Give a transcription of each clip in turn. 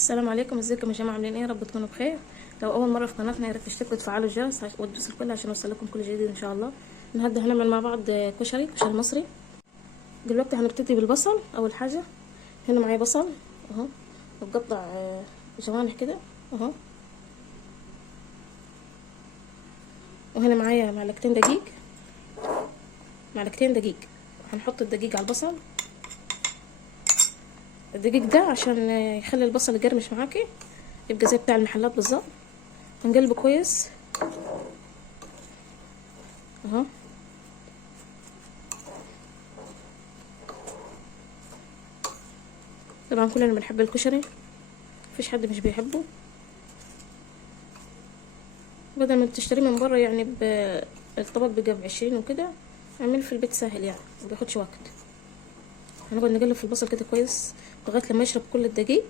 السلام عليكم، ازيكم يا جماعه؟ عاملين ايه؟ رب تكونوا بخير. لو اول مره في قناتنا يا ريت تشتركوا وتفعلوا الجرس وتدوسوا الكل عشان يوصلكم كل جديد ان شاء الله. النهارده هنعمل مع بعض كشري مصري. دلوقتي هنبتدي بالبصل. اول حاجه هنا معايا بصل اهو، متقطع جوانح كده اهو. وهنا معايا معلقتين دقيق. هنحط الدقيق على البصل. الدقيق ده عشان يخلي البصل يقرمش معاكي، يبقى زي بتاع المحلات بالظبط. هنقلبه كويس اهو. طبعا كلنا بنحب الكشري، مفيش حد مش بيحبه. بدل ما تشتريه من بره يعني الطبق بقى ب20 وكده، اعمله في البيت سهل يعني مبياخدش وقت. هنقعد نقلب في البصل كده كويس لغايه لما يشرب كل الدقيق.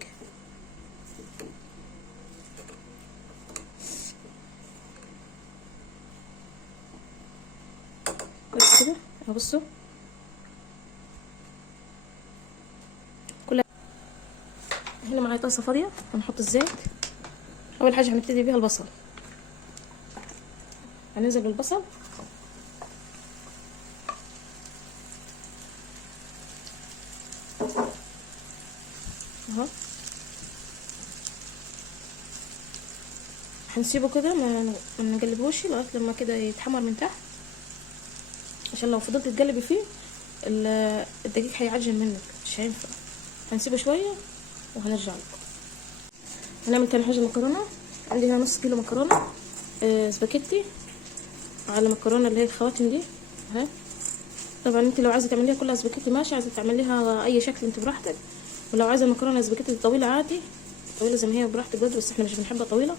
بس كده اهو. بصوا كلها. هنا معايا طاسه فاضيه، هنحط الزيت. اول حاجه هنبتدي بيها البصل. هننزل بالبصل اهو. هنسيبه كده ما نقلبوش لغايه لما كده يتحمر من تحت، عشان لو فضلت تقلبي فيه الدقيق هيعجن منك، مش هينفع. هنسيبه شويه وهنرجع لكم. هنعمل تاني حاجه مكرونه. عندي هنا نص كيلو مكرونه سباكيتي، على مكرونه اللي هي الخواتم دي اهي. طبعا انت لو عايزه تعمليها كلها سباكيتي ماشي، عايزه تعمليها اي شكل انت براحتك. ولو عايزه المكرونه سباكيتي طويله عادي، طويله زي ما هي براحتك برضه، بس احنا مش بنحبها طويله،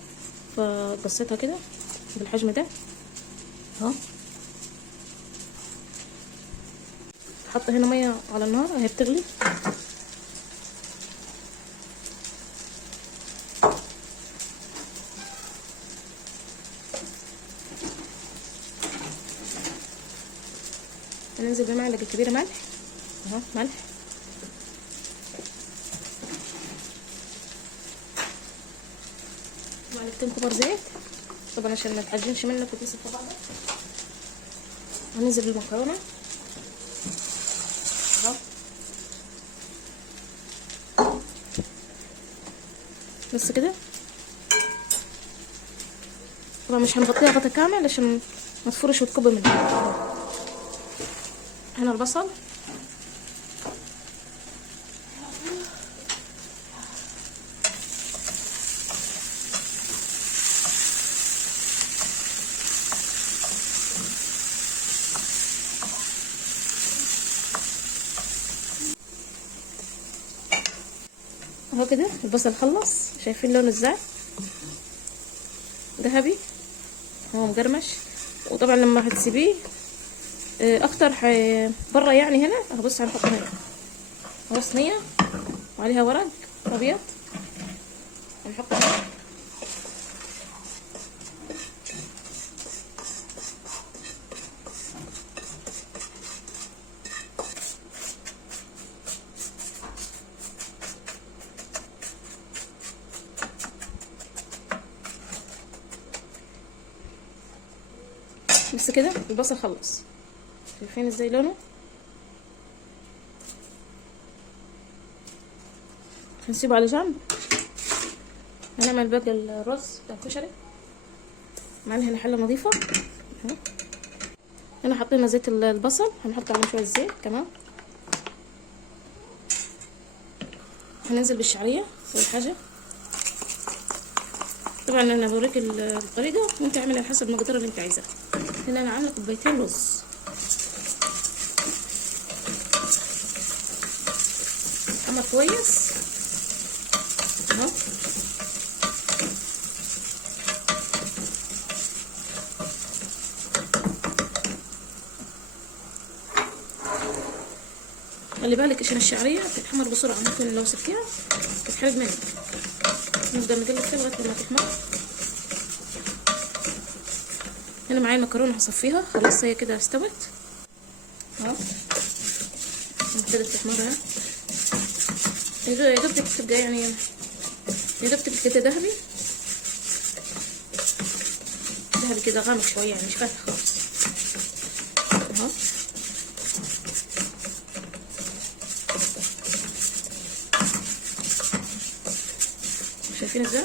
فقصيتها كده بالحجم ده اهو. حاطه هنا ميه على النار اهي بتغلي. هننزل بمعلقه كبيره ملح اهو، ملح. معلقتين كبار زيت طبعا عشان ما تعجنش منك وتمسك في بعضها. هننزل بالمكرونه اهو. بس كده. طبعا مش هنغطيها غطا كامل عشان ما تفرش وتكب منها. هنا البصل اهو كده. البصل خلص، شايفين لونه ازاي؟ ذهبي هو مقرمش. وطبعا لما هتسيبيه اكتر بره يعني. هنا اهو بص، هنحط هنا اهو صينيه وعليها ورق ابيض، هنحط هنا. بس كده البصل خلص، شايفين ازاي لونه؟ هنسيبه على جنب. هنعمل باقي الرز بتاع الكشري. معانا هنا حله نظيفه اهو. هنا حطينا زيت البصل، هنحط عليه شويه زيت كمان. هننزل بالشعريه اول حاجه. طبعا انا بوريك الطريقه وانت اعملي على حسب المقدار اللي انت عايزاه. هنا انا عامله كوبايتين رز حمر كويس اهو. خلي بالك عشان الشعريه تتحمر بسرعه، ممكن لو سبتيها تتحرق منك. نفضل نقلب فيها لغايه لما تحمر. هنا معايا المكرونه هصفيها خلاص، هي كده استوت اهو. ابتدت تحمر اهي، يا دوب تبقى يعني يا دوب تبقى كده ذهبي ذهبي كده غامق شويه يعني مش فاتح خالص اهو. شايفين ازاي؟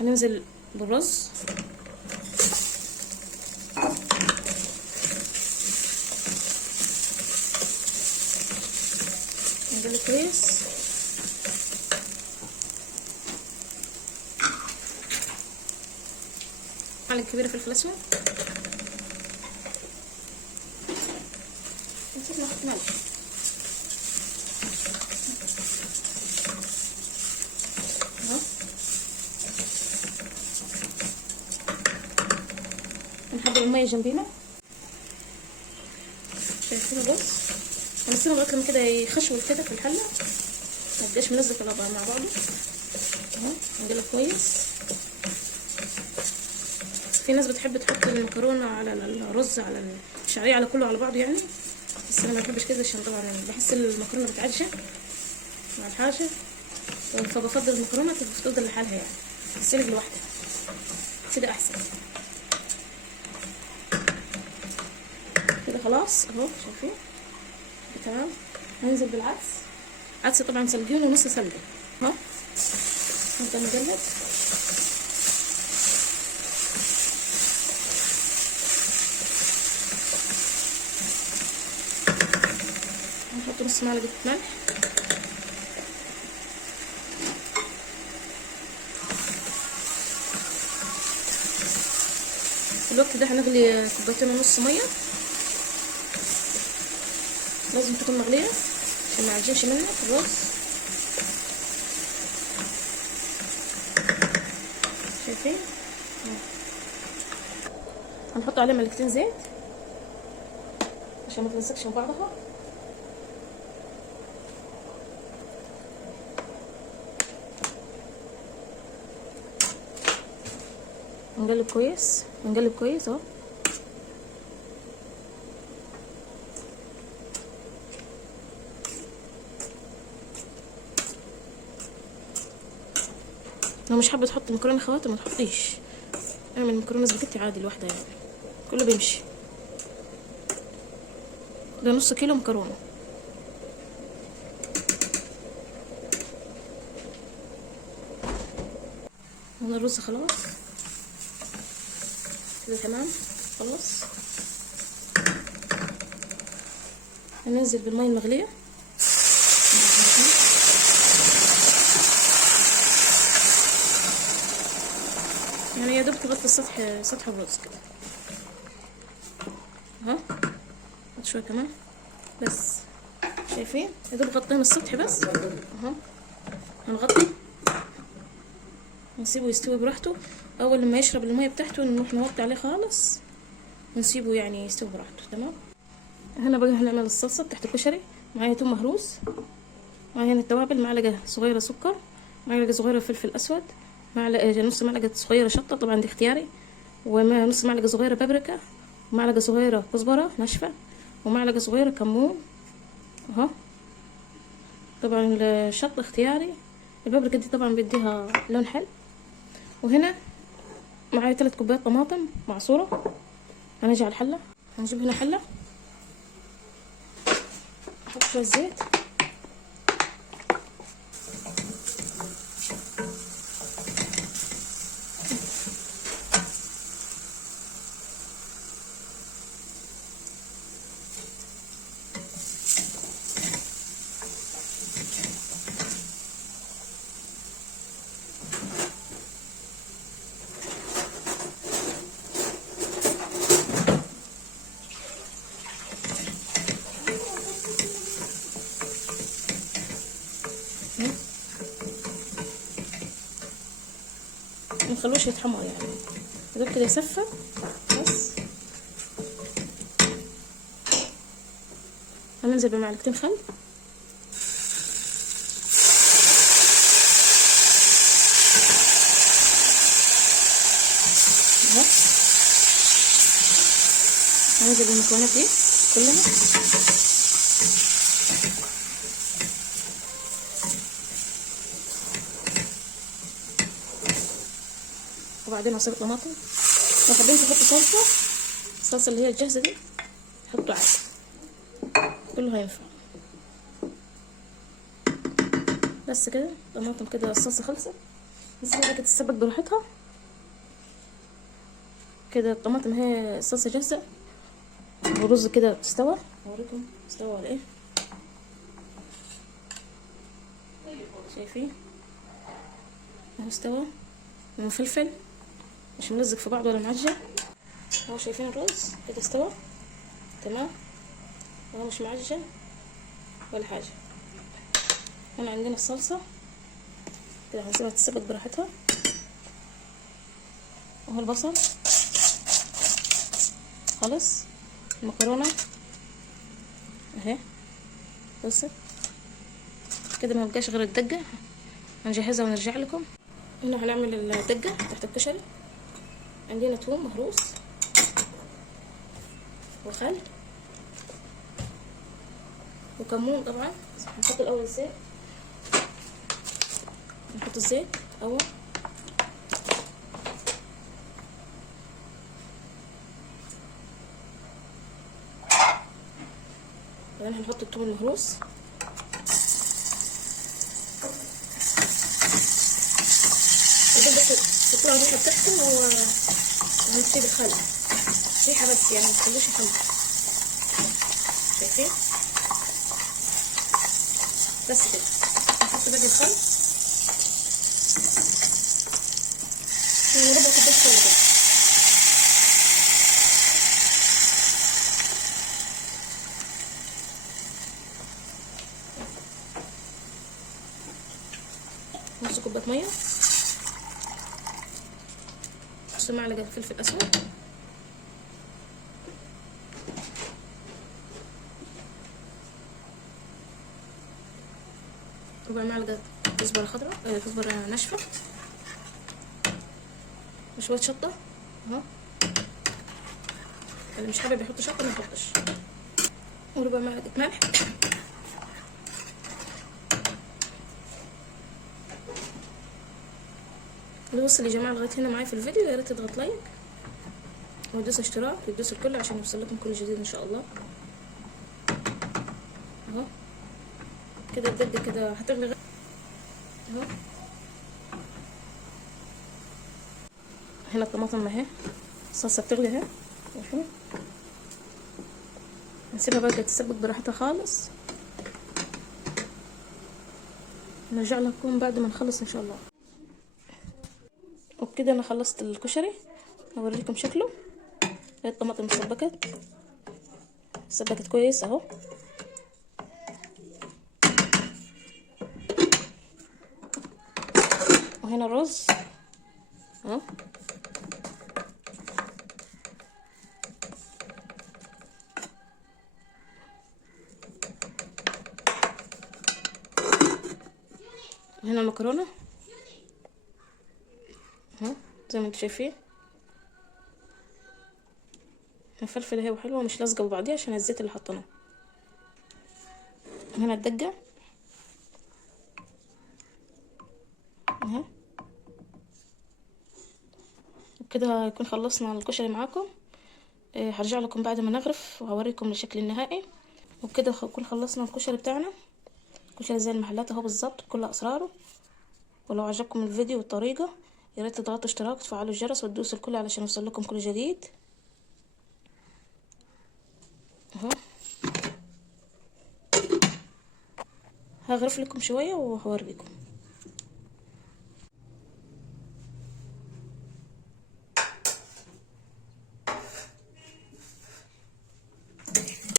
هننزل بالرز نقلب كويس. معلقة كبيرة فلفل اسود، نسيت نحط ملح، اهو. نحضر المية جنبينا. شايفين الرز؟ هنسيبه لغاية لما كده يخشول كده في الحلة، ميبقاش ملزق مع بعضه اهو. نقلب كويس. في ناس بتحب تحط المكرونة على الرز على الشعرية على كله على بعضه يعني، بس انا ما بحبش كده عشان طبعا بحس المكرونة بتعجن مع الحاجة، فبفضل المكرونة تفضل لحالها يعني تتسلق لوحدها كده احسن. كده خلاص اهو شايفين تمام. هننزل بالعدس. عدس طبعا سلقينه ونص سلقه اهو. نبدا نقلب. نحط نص معلقه ملح، في الوقت ده هنغلي كوبايتين ونص ميه، لازم تكون مغليه عشان ما يعجنش منها الرز. شايفين؟ هنحط عليه ملعقتين زيت عشان ما تلصقش من بعضها. نقلب كويس نقلب كويس اهو. لو مش حابه تحط مكرونه خواتم ما تحطيش، اعمل مكرونه سباجيتي عادي لوحدها يعني كله بيمشي. ده نص كيلو مكرونه. هنا الرز خلاص كده تمام خلص. هننزل بالميه المغليه يعني يا دوب تغطي سطح الرز كده اهو. نحط شويه كمان بس. شايفين يا دوب غطينا السطح بس اهو. هنغطي ونسيبه يستوي براحته. اول لما يشرب الميه بتاعته نروح نوطي عليه خالص ونسيبه يعني يستوي براحته تمام. هنا بقى هنعمل الصلصه بتاعت الكشري. معايا توم مهروس، معايا هنا التوابل، معلقه صغيره سكر، معلقه صغيره فلفل اسود، معلقه نص معلقه صغيره شطه طبعا دي اختياري، ونص معلقه صغيره بابريكا، ومعلقه صغيره كزبره ناشفه، ومعلقه صغيره كمون اهو. طبعا الشطه اختياري، البابريكا دي طبعا بيديها لون حلو. وهنا معايا 3 كوبايات طماطم معصوره. هنجي على الحله، هنجيب هنا حله، نحط شويه زيت، منخلوش يتحمر يعني يدوب كده يصفى بس. هننزل بمعلقتين خل، اهو. هننزل بالمكونات دي كلها وبعدين عصير طماطم. لو حابين تحطوا صلصه، الصلصه اللي هي الجاهزه دي حطوا عادي، كله هينفع. بس كده طماطم كده الصلصه خلصت، نسيبها كده تتسبك براحتها. كده الطماطم هي الصلصه جاهزه، والرز كده استوى. اوريكم استوى ولا ايه. شايفين اهو استوى، وفلفل مش ملزق في بعض ولا معجن اهو. شايفين الرز كده استوى تمام، اهو مش معجن ولا حاجه. هنا عندنا الصلصه كده هنسيبها تتسبك براحتها. اهو البصل خلص، المكرونه اهي خلصت كده، ما بقاش غير الدقه. هنجهزها ونرجع لكم. هنا هنعمل الدقه تحت الكشري. عندنا توم مهروس وخل وكمون. طبعا نحط الاول الزيت، نحط الزيت اول، بعدين هنحط الثوم المهروس، بس تطلع الريحه بتاعته وهنسيب الخل ريحه بس، يعني متخلوش يخلي. شايفين بس كده. نحط باقي الخل وربع كوبايه خل كده. نص كوبايه ميه، نص معلقه فلفل اسود، ربع معلقه كزبره خضراء كزبره ناشفه، وشويه شطه اهو. اللي مش حابب يحط شطه ما يحطش، وربع معلقه ملح. اللي وصل يا جماعه لغايه هنا معايا في الفيديو يا ريت تضغط لايك وتدوس اشتراك وتدوس الكل عشان يوصل لكم كل جديد ان شاء الله. اهو كده الدقه كده هتغلي اهو. هنا الطماطم اهي، الصلصه بتغلي اهي. نسيبها بقى تتسبك براحتها خالص، نرجع لكم بعد ما نخلص ان شاء الله. وبكده انا خلصت الكشري، هوريكم شكله. الطماطم سبكت كويس اهو. وهنا الرز اهو. وهنا المكرونه اهو زي ما انتم شايفين. الفلفل اهي وحلوه مش لازقه ببعضيها عشان الزيت اللي حطيناه. هنا الدقه اهي. وبكده هيكون خلصنا الكشري معاكم. هرجع لكم بعد ما نغرف وهوريكم الشكل النهائي. وبكده هنكون خلصنا الكشري بتاعنا، كشري زي المحلات اهو بالظبط بكل اسراره. ولو عجبكم الفيديو والطريقه يا ريت تضغطوا اشتراك وتفعلوا الجرس وتدوسوا الكل علشان يوصل لكم كل جديد اهو. هغرف لكم شويه وهوريكم.